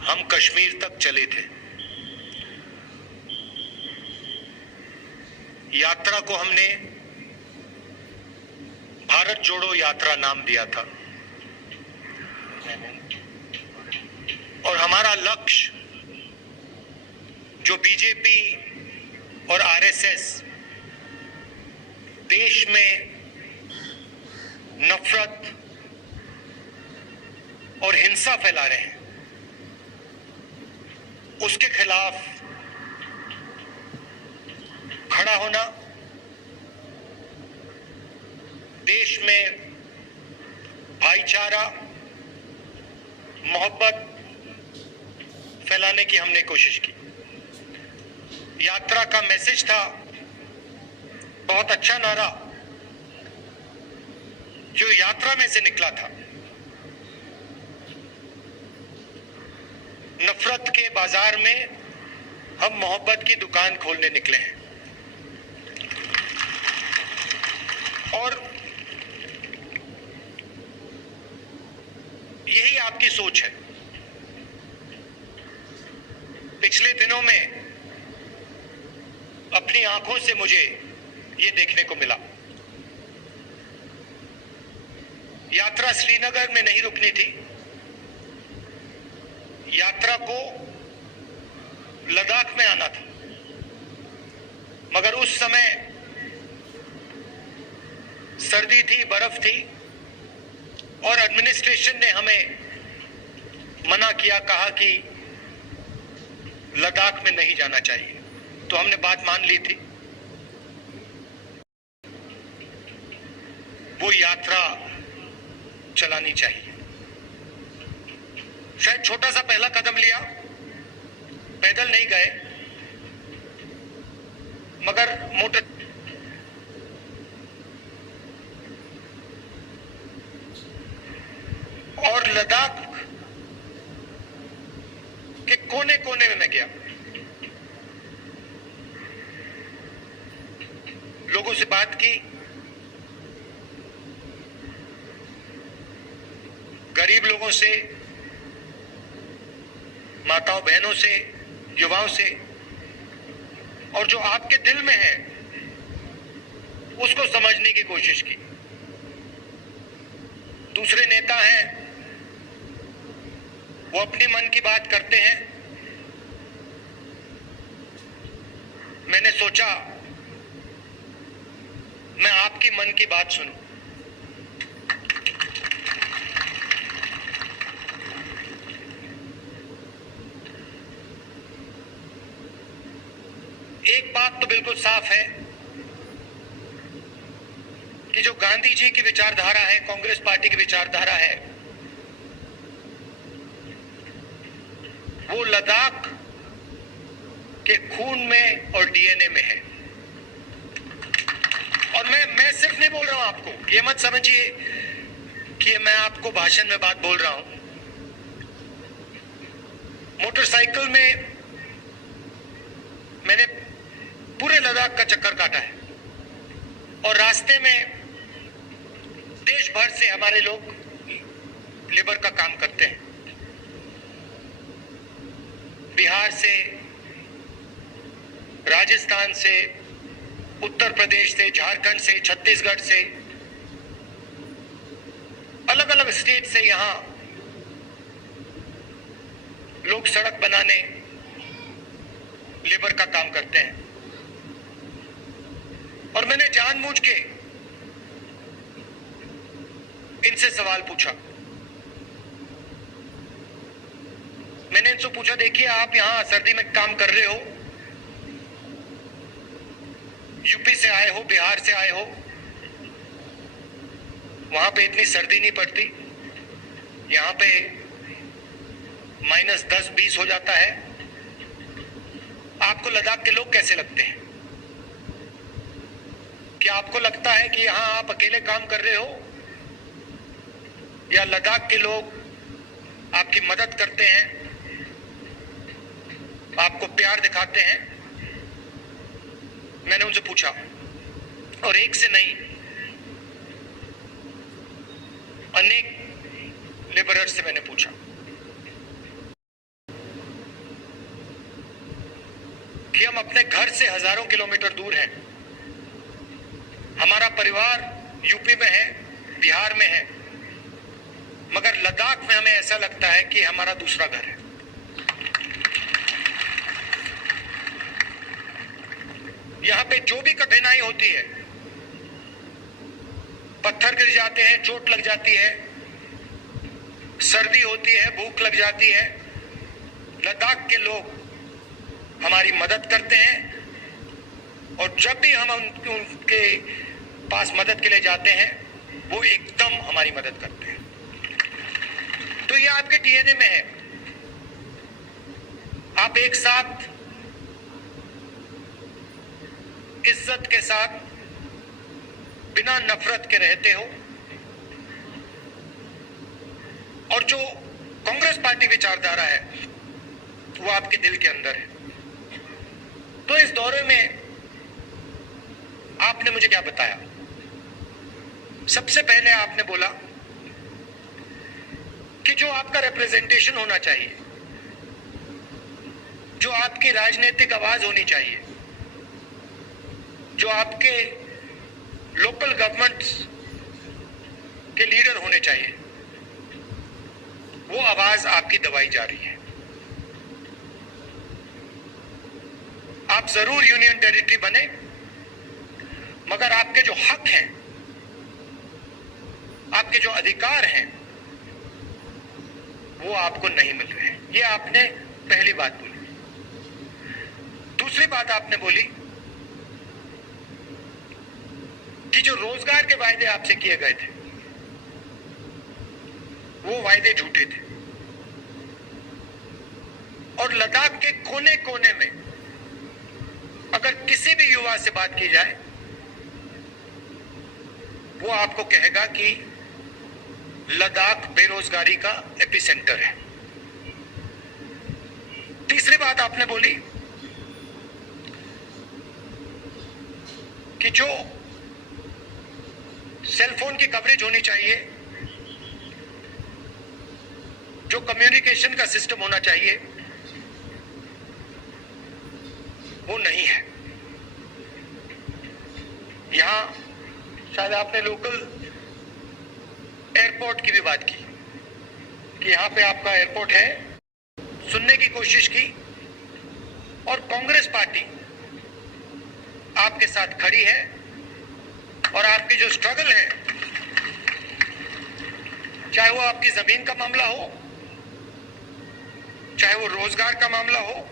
हम कश्मीर तक चले थे। यात्रा को हमने भारत जोड़ो यात्रा नाम दिया था और हमारा लक्ष्य जो बीजेपी और आरएसएस देश में नफरत और हिंसा फैला रहे हैं, उसके खिलाफ खड़ा होना, देश में भाईचारा, मोहब्बत फैलाने की हमने कोशिश की। यात्रा का मैसेज था, बहुत अच्छा नारा जो यात्रा में से निकला था, नफरत के बाजार में हम मोहब्बत की दुकान खोलने निकले हैं। और यही आपकी सोच है। पिछले दिनों में अपनी आंखों से मुझे ये देखने को मिला। यात्रा श्रीनगर में नहीं रुकनी थी, यात्रा को लद्दाख में आना था, मगर उस समय सर्दी थी, बर्फ थी और एडमिनिस्ट्रेशन ने हमें मना किया, कहा कि लद्दाख में नहीं जाना चाहिए। तो हमने बात मान ली थी। वो यात्रा चलानी चाहिए। शायद छोटा सा पहला कदम लिया, पैदल नहीं गए, मगर मोटर और लद्दाख के कोने कोने में मैं गया, लोगों से बात की, गरीब लोगों से, माताओं बहनों से, युवाओं से, और जो आपके दिल में है उसको समझने की कोशिश की। दूसरे नेता हैं, वो अपने मन की बात करते हैं। मैंने सोचा मैं आपकी मन की बात सुनूं। एक बात तो बिल्कुल साफ है कि जो गांधी जी की विचारधारा है, कांग्रेस पार्टी की विचारधारा है, वो लद्दाख के खून में और डीएनए में है। और मैं सिर्फ नहीं बोल रहा हूं आपको, ये मत समझिए कि मैं आपको भाषण में बात बोल रहा हूं। मोटरसाइकिल में मैंने पूरे लद्दाख का चक्कर काटा है और रास्ते में देश भर से हमारे लोग लेबर का काम करते हैं। बिहार से, राजस्थान से, उत्तर प्रदेश से, झारखंड से, छत्तीसगढ़ से, अलग अलग स्टेट से यहां लोग सड़क बनाने, लेबर का काम करते हैं। और मैंने जानबूझ के इनसे सवाल पूछा। मैंने इनसे पूछा, देखिए आप यहां सर्दी में काम कर रहे हो, यूपी से आए हो, बिहार से आए हो, वहां पे इतनी सर्दी नहीं पड़ती, यहां पे -10-20 हो जाता है, आपको लद्दाख के लोग कैसे लगते हैं? क्या आपको लगता है कि यहां आप अकेले काम कर रहे हो या लद्दाख के लोग आपकी मदद करते हैं, आपको प्यार दिखाते हैं? मैंने उनसे पूछा और एक से नहीं, अनेक लेबरर्स से मैंने पूछा। अपने घर से हजारों किलोमीटर दूर हैं, हमारा परिवार यूपी में है, बिहार में है, मगर लद्दाख में हमें ऐसा लगता है कि हमारा दूसरा घर है। यहां पे जो भी कठिनाई होती है, पत्थर गिर जाते हैं, चोट लग जाती है, सर्दी होती है, भूख लग जाती है, लद्दाख के लोग हमारी मदद करते हैं। और जब भी हम उनके पास मदद के लिए जाते हैं, वो एकदम हमारी मदद करते हैं। तो ये आपके डीएनए में है। आप एक साथ इज्जत के साथ बिना नफरत के रहते हो, और जो कांग्रेस पार्टी विचारधारा है वो आपके दिल के अंदर है। तो इस दौरे में आपने मुझे क्या बताया? सबसे पहले आपने बोला कि जो आपका रिप्रेजेंटेशन होना चाहिए, जो आपकी राजनीतिक आवाज होनी चाहिए, जो आपके लोकल गवर्नमेंट्स के लीडर होने चाहिए, वो आवाज आपकी दबाई जा रही है। आप जरूर यूनियन टेरिटरी बने, मगर आपके जो हक हैं, आपके जो अधिकार हैं, वो आपको नहीं मिल रहे हैं। ये आपने पहली बात बोली। दूसरी बात आपने बोली कि जो रोजगार के वायदे आपसे किए गए थे, वो वायदे झूठे थे, और लद्दाख के कोने कोने में अगर किसी भी युवा से बात की जाए, वो आपको कहेगा कि लद्दाख बेरोजगारी का एपिसेंटर है। तीसरी बात आपने बोली कि जो सेलफोन की कवरेज होनी चाहिए, जो कम्युनिकेशन का सिस्टम होना चाहिए, वो नहीं है। यहां शायद आपने लोकल एयरपोर्ट की भी बात की कि यहां पे आपका एयरपोर्ट है, सुनने की कोशिश की, और कांग्रेस पार्टी आपके साथ खड़ी है, और आपकी जो स्ट्रगल है, चाहे वो आपकी जमीन का मामला हो, चाहे वो रोजगार का मामला हो,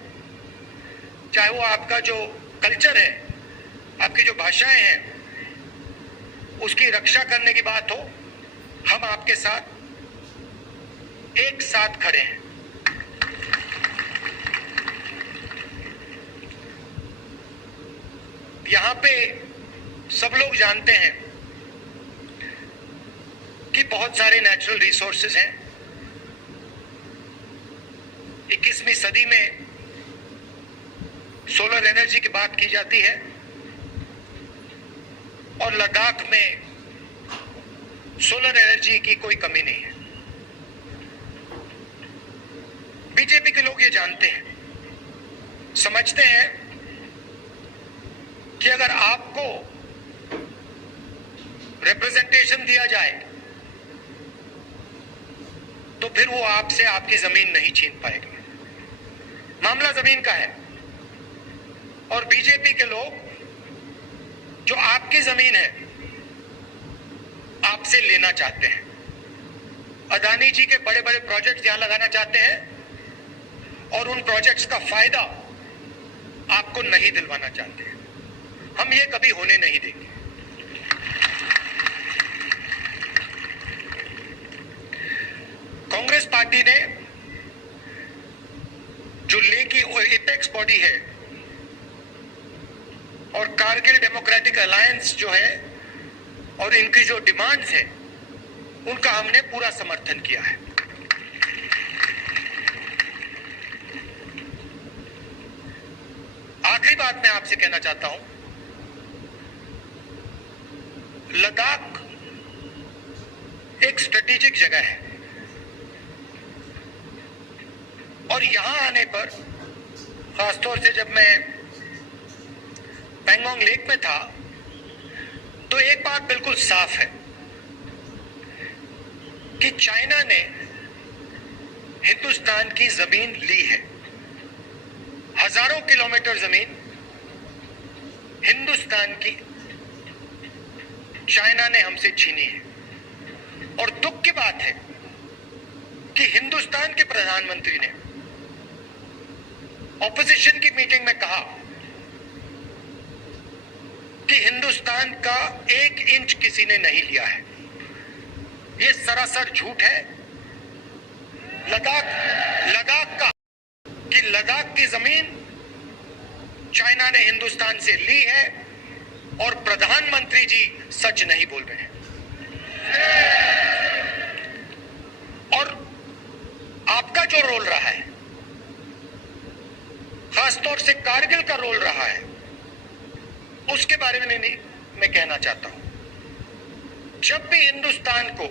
चाहे वो आपका जो कल्चर है, आपकी जो भाषाएं हैं, उसकी रक्षा करने की बात हो, हम आपके साथ एक साथ खड़े हैं। यहां पे सब लोग जानते हैं कि बहुत सारे नेचुरल रिसोर्सेज हैं। 21वीं सदी में सोलर एनर्जी की बात की जाती है, और लद्दाख में सोलर एनर्जी की कोई कमी नहीं है। बीजेपी के लोग ये जानते हैं, समझते हैं कि अगर आपको रिप्रेजेंटेशन दिया जाए तो फिर वो आपसे आपकी जमीन नहीं छीन पाएंगे। मामला जमीन का है, और बीजेपी के लोग जो आपकी जमीन है आपसे लेना चाहते हैं। अदानी जी के बड़े बड़े प्रोजेक्ट्स यहां लगाना चाहते हैं, और उन प्रोजेक्ट्स का फायदा आपको नहीं दिलवाना चाहते हैं। हम ये कभी होने नहीं देंगे। कांग्रेस पार्टी ने जो ले की एपेक्स बॉडी है, और कारगिल डेमोक्रेटिक अलायंस जो है, और इनकी जो डिमांड्स है, उनका हमने पूरा समर्थन किया है। आखिरी बात मैं आपसे कहना चाहता हूं, लद्दाख एक स्ट्रेटेजिक जगह है, और यहां आने पर, खासतौर से जब मैं पैंगोंग लेक में था तो एक बात बिल्कुल साफ है कि चाइना ने हिंदुस्तान की जमीन ली है। हजारों किलोमीटर जमीन हिंदुस्तान की चाइना ने हमसे छीनी है। और दुख की बात है कि हिंदुस्तान के प्रधानमंत्री ने ऑपोजिशन की मीटिंग में कहा कि हिंदुस्तान का 1 इंच किसी ने नहीं लिया है। यह सरासर झूठ है। लद्दाख की जमीन चाइना ने हिंदुस्तान से ली है और प्रधानमंत्री जी सच नहीं बोल रहे हैं। और आपका जो रोल रहा है, खासतौर से कारगिल का रोल रहा है, उसके बारे में भी मैं कहना चाहता हूं। जब भी हिंदुस्तान को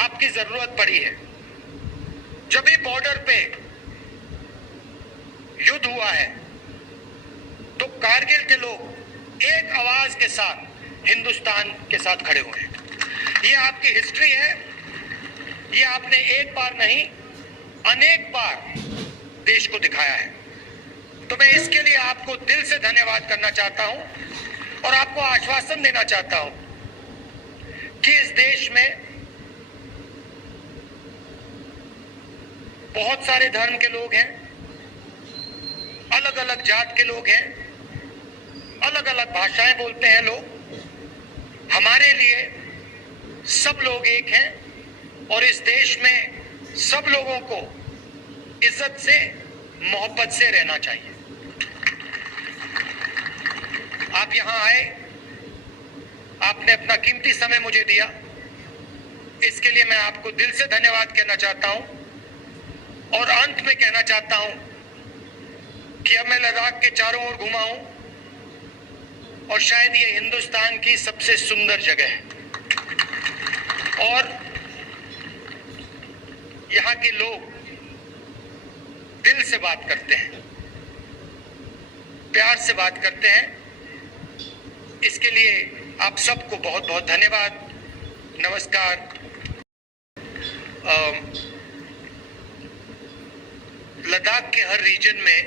आपकी जरूरत पड़ी है, जब भी बॉर्डर पे युद्ध हुआ है, तो कारगिल के लोग एक आवाज के साथ हिंदुस्तान के साथ खड़े हुए हैं। ये आपकी हिस्ट्री है। ये आपने एक बार नहीं, अनेक बार देश को दिखाया है। तो मैं इसके लिए आपको दिल से धन्यवाद करना चाहता हूं और आपको आश्वासन देना चाहता हूं कि इस देश में बहुत सारे धर्म के लोग हैं, अलग अलग जात के लोग हैं, अलग अलग भाषाएं बोलते हैं लोग। हमारे लिए सब लोग एक हैं और इस देश में सब लोगों को इज्जत से, मोहब्बत से रहना चाहिए। आप यहां आए, आपने अपना कीमती समय मुझे दिया, इसके लिए मैं आपको दिल से धन्यवाद कहना चाहता हूं। और अंत में कहना चाहता हूं कि अब मैं लद्दाख के चारों ओर घुमा हूं और शायद ये हिंदुस्तान की सबसे सुंदर जगह है। और यहां के लोग दिल से बात करते हैं, प्यार से बात करते हैं। इसके लिए आप सबको बहुत बहुत धन्यवाद। नमस्कार। लद्दाख के हर रीजन में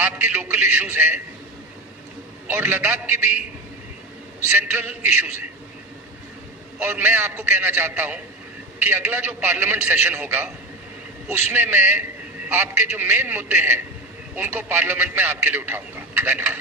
आपके लोकल इश्यूज हैं और लद्दाख के भी सेंट्रल इश्यूज हैं। और मैं आपको कहना चाहता हूं कि अगला जो पार्लियामेंट सेशन होगा उसमें मैं आपके जो मेन मुद्दे हैं उनको पार्लियामेंट में आपके लिए उठाऊंगा। धन्यवाद।